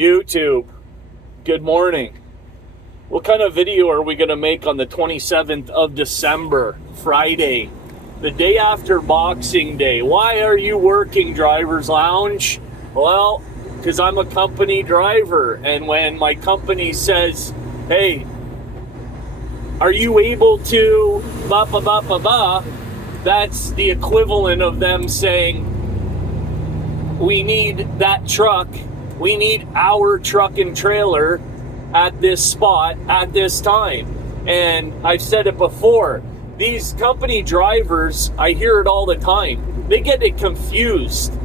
YouTube, good morning. What kind of video are we going to make on the 27th of December, Friday, the day after Boxing Day? Why are you working, Driver's Lounge? Well, because I'm a company driver, and when my company says, hey, are you able to that's the equivalent of them saying, we need that truck, we need our truck and trailer at this spot at this time. And I've said it before, these company drivers, I hear it all the time, they get it confused.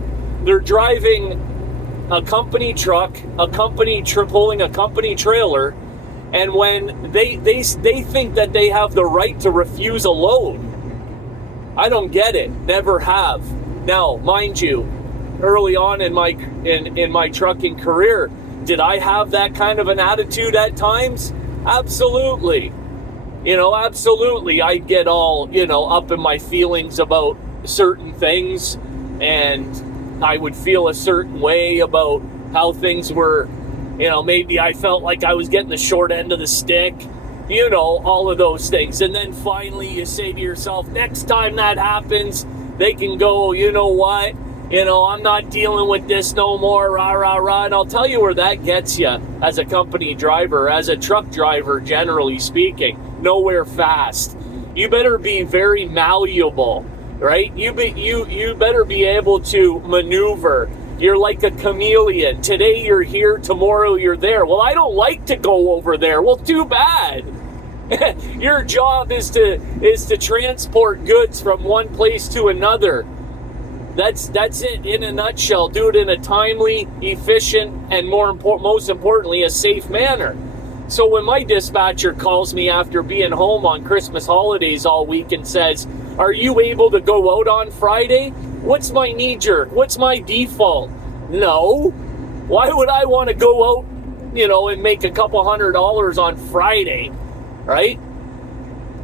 They're driving a company truck, pulling a company trailer, and when they think that they have the right to refuse a load. I don't get it, never have. Now, mind you, early on in my trucking career, did I have that kind of an attitude at times? Absolutely. Absolutely. I'd get all, up in my feelings about certain things, and I would feel a certain way about how things were, maybe I felt like I was getting the short end of the stick, all of those things. And then finally you say to yourself, next time that happens, they can go, you know what? I'm not dealing with this no more, rah, rah, rah. And I'll tell you where that gets you as a company driver, as a truck driver, generally speaking. Nowhere fast. You better be very malleable, right? You better be able to maneuver. You're like a chameleon. Today you're here, tomorrow you're there. Well, I don't like to go over there. Well, too bad. Your job is to transport goods from one place to another. That's it in a nutshell. Do it in a timely, efficient, and most importantly, a safe manner. So when my dispatcher calls me after being home on Christmas holidays all week and says, are you able to go out on Friday? What's my knee-jerk? What's my default? No. Why would I want to go out, and make a couple $100 on Friday, right?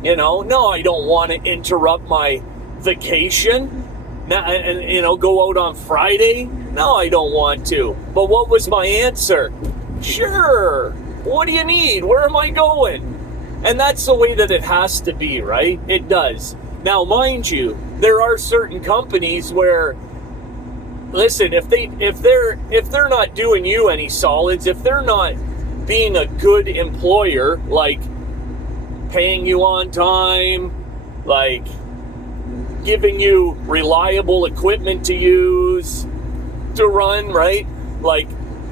No, I don't want to interrupt my vacation. And go out on Friday? No, I don't want to. But what was my answer? Sure. What do you need? Where am I going? And that's the way that it has to be, right? It does. Now, mind you, there are certain companies where, listen, if they're not doing you any solids, if they're not being a good employer, like paying you on time, like giving you reliable equipment to use, to run, right? Like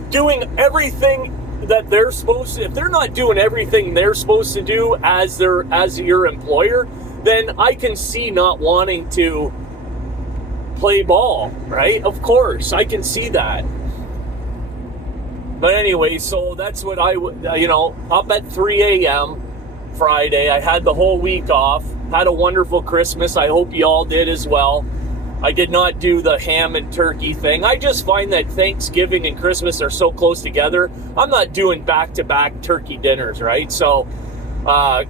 doing everything that they're supposed to, if they're not doing everything they're supposed to do as your employer, then I can see not wanting to play ball, right? Of course, I can see that. But anyway, so that's what up at 3 a.m. Friday, I had the whole week off. Had a wonderful Christmas. I hope you all did as well. I did not do the ham and turkey thing. I just find that Thanksgiving and Christmas are so close together. I'm not doing back-to-back turkey dinners, right? So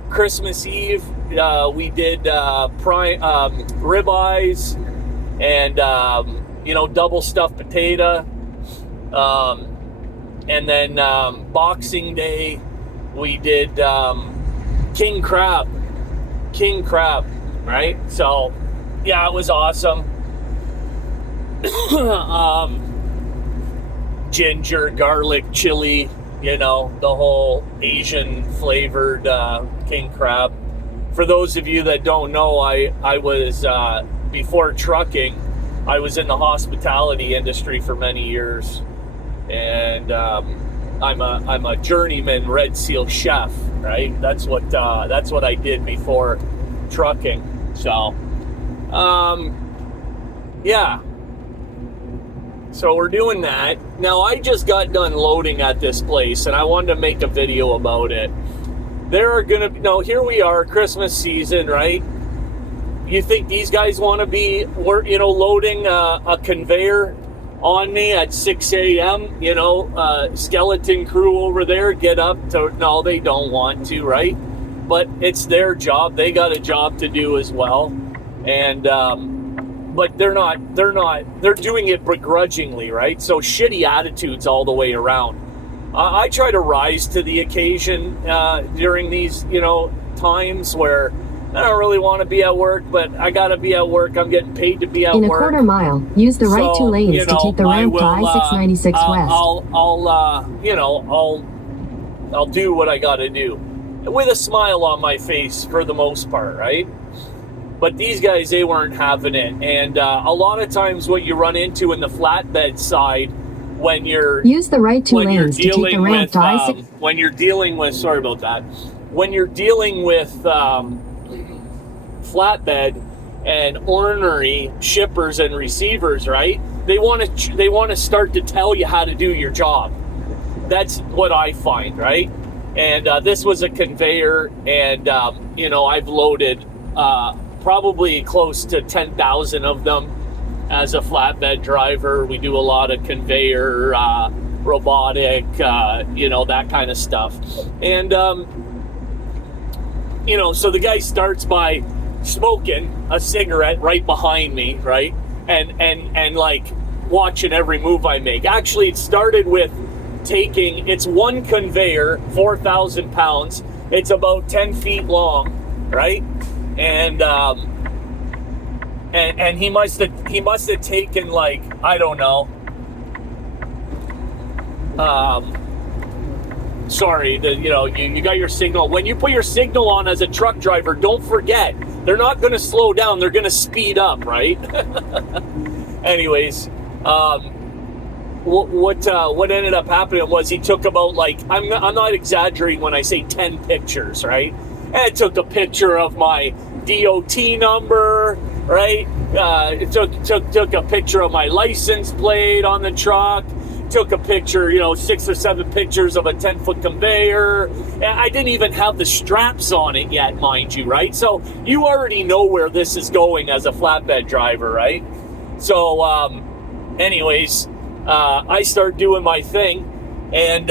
Christmas Eve, we did ribeyes and, double stuffed potato. And then Boxing Day, we did king crab, right? So, yeah, it was awesome. Ginger, garlic, chili, the whole Asian flavored king crab. For those of you that don't know, I was, before trucking, I was in the hospitality industry for many years. And I'm a journeyman Red Seal chef, right? That's what I did before trucking. So, yeah. So we're doing that. Now, I just got done loading at this place, and I wanted to make a video about it. There are gonna be, now here we are, Christmas season, right? You think these guys want to be, loading a conveyor on me at 6 a.m., skeleton crew over there, get up to, no, they don't want to, right? But it's their job. They got a job to do as well. And, but they're doing it begrudgingly, right? So shitty attitudes all the way around. I try to rise to the occasion during these, times where I don't really want to be at work, but I got to be at work. I'm getting paid to be at work. In a quarter mile, use the right 2 lanes to take the ramp to I-696 west. I'll do what I got to do with a smile on my face for the most part, right? But these guys, they weren't having it. And a lot of times what you run into in the flatbed side when you're... Use the right 2 lanes to take the ramp to I-6... When you're dealing with... Sorry about that. When you're dealing with flatbed and ornery shippers and receivers, right? They want to start to tell you how to do your job. That's what I find, right? And this was a conveyor, and I've loaded probably close to 10,000 of them as a flatbed driver. We do a lot of conveyor, robotic, that kind of stuff. And so the guy starts by smoking a cigarette right behind me, right? And like watching every move I make. Actually, it started with it's one conveyor, 4,000 pounds. It's about 10 feet long, right? And he must have taken, like, I don't know. Sorry, you got your signal. When you put your signal on as a truck driver, don't forget, they're not going to slow down. They're going to speed up, right? Anyways, what ended up happening was he took about, like, I'm not exaggerating when I say 10 pictures, right? And it took a picture of my DOT number, right? It took a picture of my license plate on the truck. Took a picture, 6 or 7 pictures of a 10-foot conveyor. And I didn't even have the straps on it yet, mind you, right? So you already know where this is going as a flatbed driver, right? So, anyways, I start doing my thing, and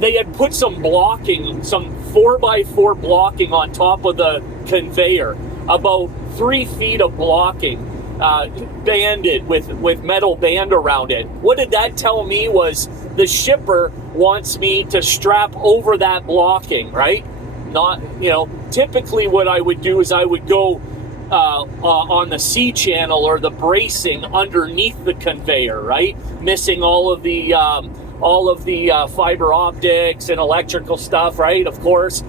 they had put some blocking, some 4x4 blocking on top of the conveyor, about 3 feet of blocking. Banded with metal band around it. What did that tell me was the shipper wants me to strap over that blocking, right? Not, typically what I would do is I would go on the C channel or the bracing underneath the conveyor, right? Missing all of the fiber optics and electrical stuff, right? Of course,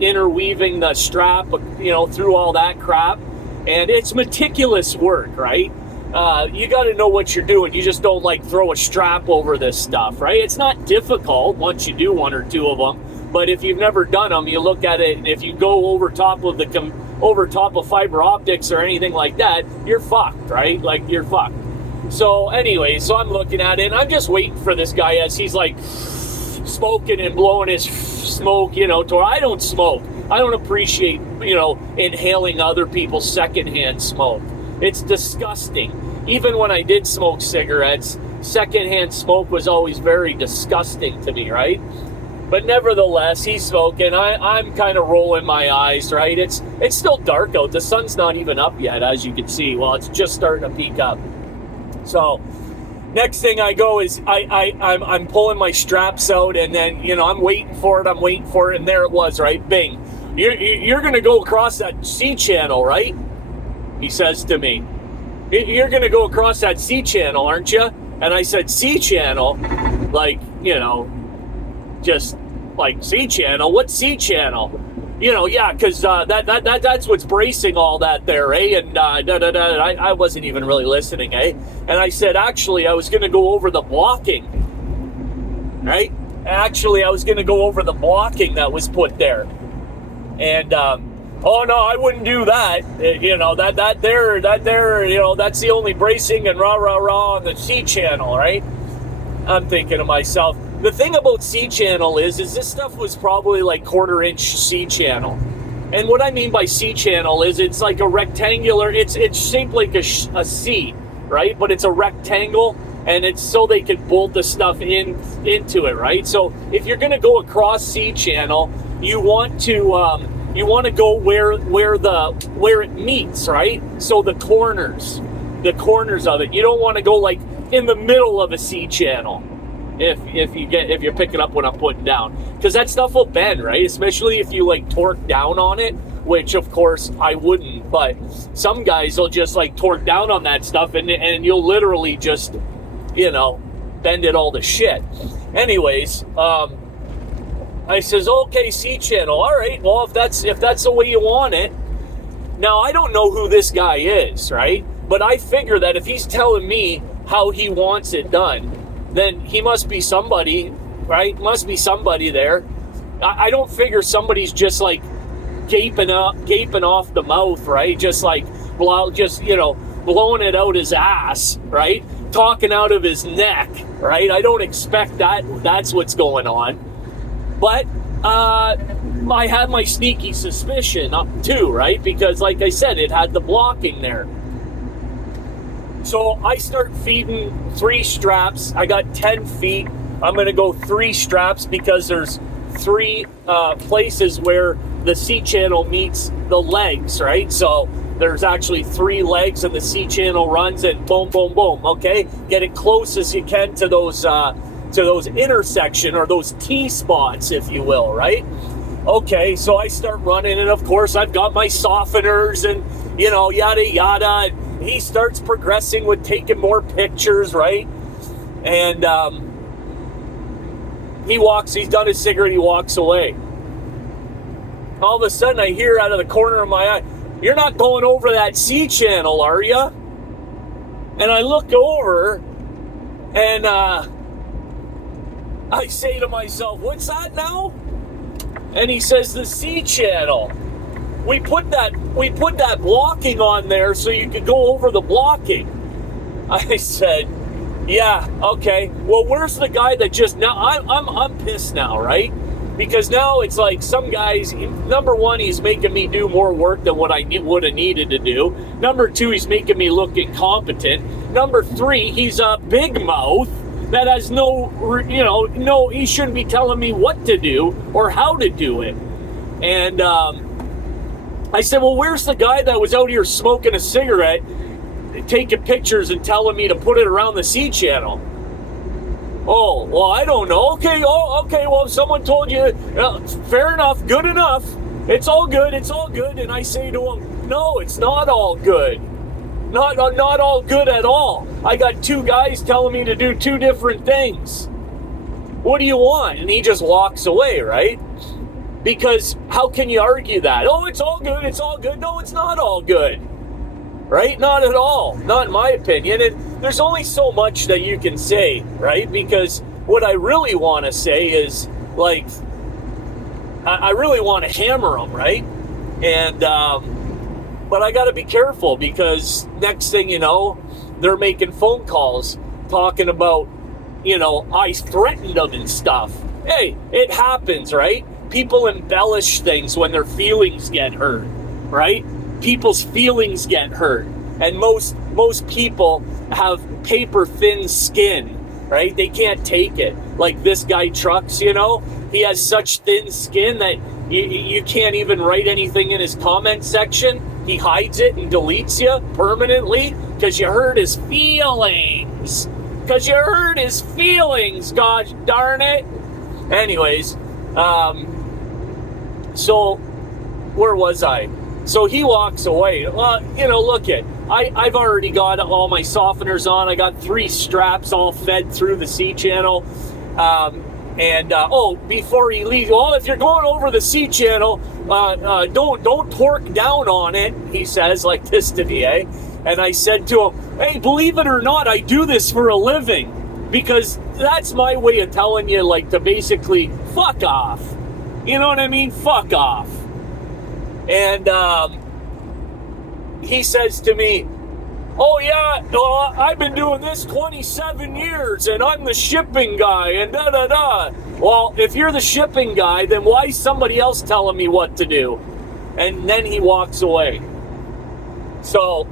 interweaving the strap, through all that crap. And it's meticulous work, right? You got to know what you're doing. You just don't throw a strap over this stuff, right? It's not difficult once you do 1 or 2 of them. But if you've never done them, you look at it, and if you go over top of fiber optics or anything like that, you're fucked, right? Like, you're fucked. So anyway, I'm looking at it, and I'm just waiting for this guy as he's like smoking and blowing his smoke, to I don't smoke. I don't appreciate, inhaling other people's secondhand smoke. It's disgusting. Even when I did smoke cigarettes, secondhand smoke was always very disgusting to me, right? But nevertheless, he's smoking. I'm kind of rolling my eyes, right? It's still dark out. The sun's not even up yet, as you can see. Well, it's just starting to peak up. So next thing I go is I'm pulling my straps out, and then, I'm waiting for it, and there it was, right? Bing. You're going to go across that C channel, right? He says to me. You're going to go across that C channel, aren't you? And I said, C channel? Like, just like C channel? What C channel? Yeah, because that's what's bracing all that there, eh? And I wasn't even really listening, eh? And I said, actually, I was going to go over the blocking, right? Actually, I was going to go over the blocking that was put there. And, oh no, I wouldn't do that. That there, that's the only bracing and rah on the C channel, right? I'm thinking to myself, the thing about C channel is this stuff was probably like 1/4 inch C channel. And what I mean by C channel is it's like a rectangular, it's shaped like a C, right? But it's a rectangle, and it's so they could bolt the stuff into it, right? So if you're going to go across C channel, you want to go where it meets, right? So the corners of it. You don't want to go like in the middle of a C channel. if you're picking up what I'm putting down, because that stuff will bend, right? Especially if you like torque down on it, which of course I wouldn't, but some guys will just like torque down on that stuff and you'll literally just, you know, bend it all to shit. Anyways, I says, okay, C channel, all right, well, if that's the way you want it. Now, I don't know who this guy is, right? But I figure that if he's telling me how he wants it done, then he must be somebody, right? Must be somebody there. I don't figure somebody's just like gaping off the mouth, right? Just like, you know, blowing it out his ass, right? Talking out of his neck, right? I don't expect that's what's going on. But I had my sneaky suspicion too, right? Because like I said, it had the blocking there. So I start feeding 3 straps. I got 10 feet. I'm going to go 3 straps because there's 3 places where the C channel meets the legs, right? So there's actually 3 legs and the C channel runs and boom, boom, boom. Okay, get it close as you can to those intersection or those T spots, if you will, right? Okay, so I start running, and of course I've got my softeners and, you know, yada yada. And he starts progressing with taking more pictures, right? And he's done his cigarette, he walks away. All of a sudden I hear out of the corner of my eye, "You're not going over that C channel, are you?" And I look over and I say to myself, "What's that now?" And he says, "The C channel. We put that blocking on there so you could go over the blocking." I said, "Yeah, okay. Well, where's the guy that just now?" I'm pissed now, right? Because now it's like some guys. Number one, he's making me do more work than what I would have needed to do. Number two, he's making me look incompetent. Number three, he's a big mouth that has no, he shouldn't be telling me what to do or how to do it. And I said, "Well, where's the guy that was out here smoking a cigarette, taking pictures and telling me to put it around the C channel?" "Oh, well, I don't know." "Okay, well, if someone told you, fair enough, good enough. It's all good. And I say to him, "No, it's not all good. Not all good at all. I got 2 guys telling me to do 2 different things. What do you want?" And he just walks away, right? Because how can you argue that? "Oh, it's all good. No, it's not all good. Right? Not at all. Not in my opinion. And there's only so much that you can say, right? Because what I really want to say is, like, I really want to hammer them, right? And, but I got to be careful because next thing you know, they're making phone calls talking about, you know, I threatened them and stuff. Hey, it happens, right? People embellish things when their feelings get hurt, right? People's feelings get hurt. And most people have paper thin skin, right? They can't take it. Like this guy Trucks, you know, he has such thin skin that you can't even write anything in his comment section. He hides it and deletes you permanently because you hurt his feelings. Gosh darn it. Anyways, so where was I? So he walks away. Well, you know, look it. I've already got all my softeners on. I got 3 straps all fed through the C channel. Before he leaves, well, if you're going over the C channel, don't torque down on it, he says, like this to me, eh? And I said to him, "Hey, believe it or not, I do this for a living." Because that's my way of telling you, like, to basically fuck off. You know what I mean? Fuck off. And he says to me, "Oh yeah, I've been doing this 27 years and I'm the shipping guy and da-da-da." Well, if you're the shipping guy, then why is somebody else telling me what to do? And then he walks away. So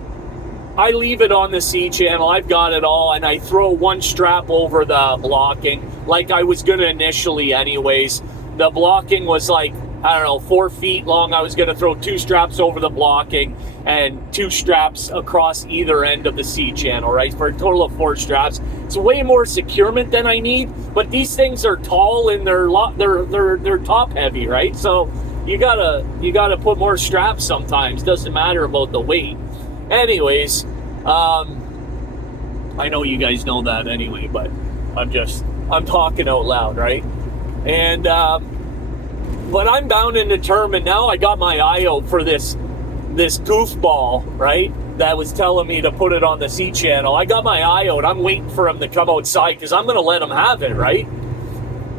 I leave it on the C channel. I've got it all, and I throw 1 strap over the blocking like I was going to initially anyways. The blocking was like I don't know, 4 feet long. I was going to throw 2 straps over the blocking and 2 straps across either end of the C channel, right? For a total of 4 straps. It's way more securement than I need, but these things are tall and they're top heavy, right? So you gotta put more straps sometimes. Doesn't matter about the weight. Anyways, I know you guys know that anyway, but I'm talking out loud, right? And but I'm bound and determined now. I got my eye out for this goofball, right? That was telling me to put it on the C channel. I got my eye out. I'm waiting for him to come outside because I'm going to let him have it, right?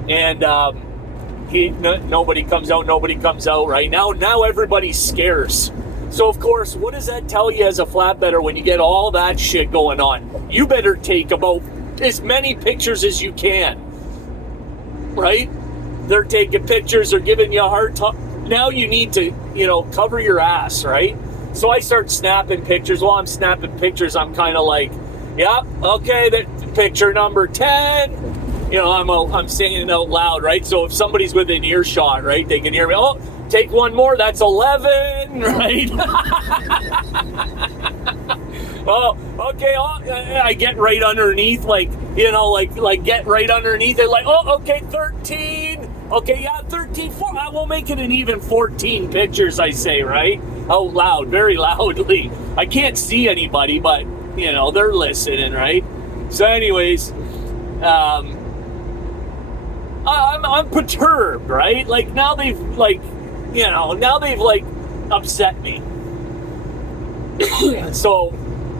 And nobody comes out, right? Now everybody's scarce. So, of course, what does that tell you as a flatbedder when you get all that shit going on? You better take about as many pictures as you can, right? They're taking pictures, they're giving you a hard time. Now you need to, cover your ass, right? So I start snapping pictures. While I'm snapping pictures, I'm kind of like, yeah, okay, that picture number 10. I'm saying it out loud, right? So if somebody's within earshot, right, they can hear me. Oh, take one more. That's 11, right? Oh, okay. Oh, I get right underneath, like get right underneath it. Like, oh, okay, 13. Okay, yeah, 13. I will make it an even 14 pictures, I say, right? Out loud, very loudly. I can't see anybody, but, they're listening, right? So anyways, I'm perturbed, right? Like now they've upset me. So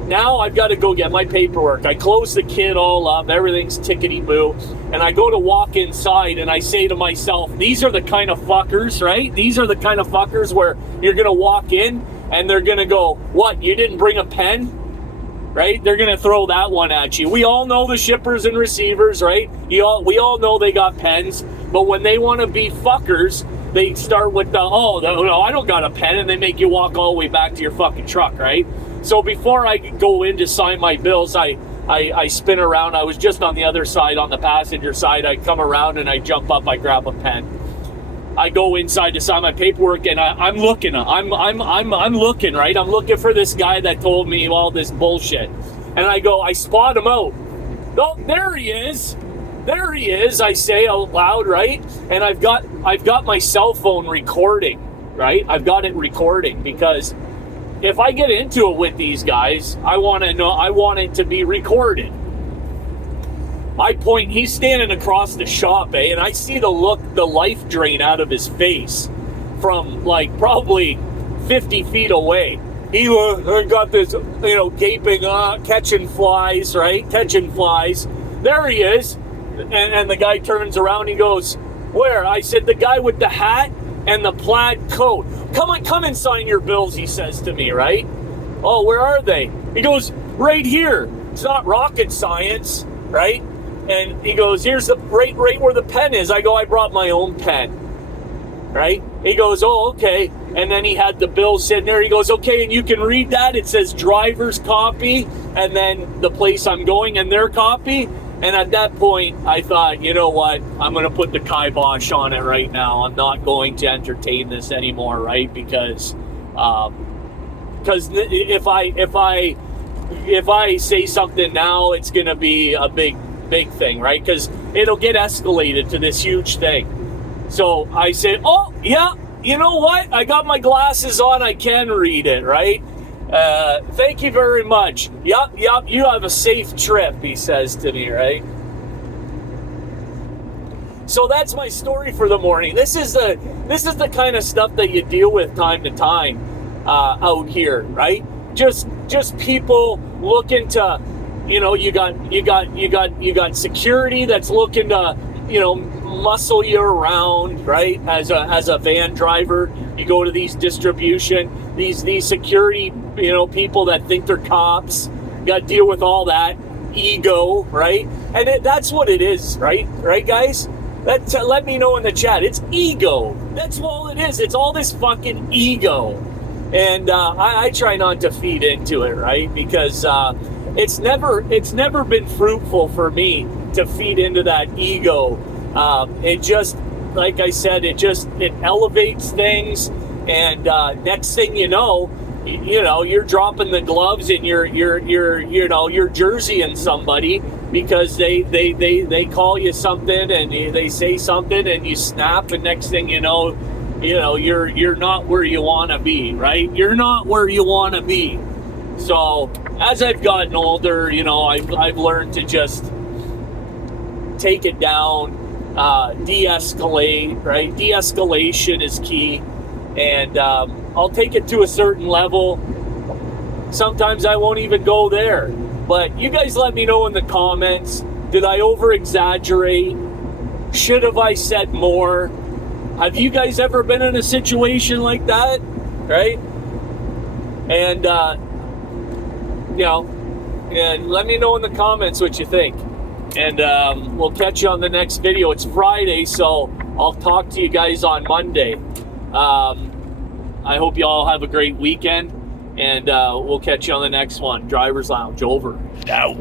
now I've got to go get my paperwork. I close the kit all up, everything's tickety-boo, and I go to walk inside and I say to myself, these are the kind of fuckers, right? These are the kind of fuckers where you're going to walk in and they're going to go, what, you didn't bring a pen? Right? They're going to throw that one at you. We all know the shippers and receivers, right? We all know they got pens, but when they want to be fuckers, they start with no, I don't got a pen, and they make you walk all the way back to your fucking truck, right? So before I go in to sign my bills, I spin around. I was just on the other side, on the passenger side. I come around and I jump up, I grab a pen. I go inside to sign my paperwork, and I'm looking. I'm looking, right? I'm looking for this guy that told me all this bullshit, and I spot him out. Oh, there he is. There he is. I say out loud, right? And I've got my cell phone recording, right? I've got it recording because if I get into it with these guys, I want it to be recorded. I point, he's standing across the shop, and I see the life drain out of his face from like probably 50 feet away. He got this, gaping, catching flies, right? Catching flies. There he is. And the guy turns around, he goes, where? I said, the guy with the hat and the plaid coat. Come and sign your bills, he says to me, right? Oh, where are they? He goes, right here. It's not rocket science, right? And he goes, here's the right where the pen is. I go, I brought my own pen, right? He goes, oh, okay. And then he had the bill sitting there. He goes, okay, and you can read that. It says driver's copy, and then the place I'm going and their copy. And at that point, I thought, you know what? I'm going to put the kibosh on it right now. I'm not going to entertain this anymore, right? Because if I say something now, it's going to be a big thing, right? Because it'll get escalated to this huge thing. So I say, oh, yeah, you know what? I got my glasses on. I can read it, right? Thank you very much. Yup, you have a safe trip, he says to me, right? So that's my story for the morning. This is the kind of stuff that you deal with time to time out here, right? Just people looking to, you got security that's looking to, muscle you around, right? As a van driver, you go to these distribution, these security, people that think they're cops. You got to deal with all that ego, right? And that's what it is, right? Right, guys? Let me know in the chat. It's ego. That's all it is. It's all this fucking ego. And I try not to feed into it, right? Because it's never been fruitful for me to feed into that ego. It just like I said, it elevates things, and next thing you know, you're dropping the gloves and you're jerseying somebody because they call you something and they say something and you snap, and next thing you know, you're not where you want to be, right? You're not where you want to be. So as I've gotten older, I've learned to just take it down, de-escalate, right? De-escalation is key, and I'll take it to a certain level. Sometimes I won't even go there, but you guys let me know in the comments, did I over-exaggerate? Should have I said more? Have you guys ever been in a situation like that, right? And and let me know in the comments what you think. And we'll catch you on the next video. It's Friday, so I'll talk to you guys on Monday. I hope you all have a great weekend, and we'll catch you on the next one. Driver's Lounge, over. Out.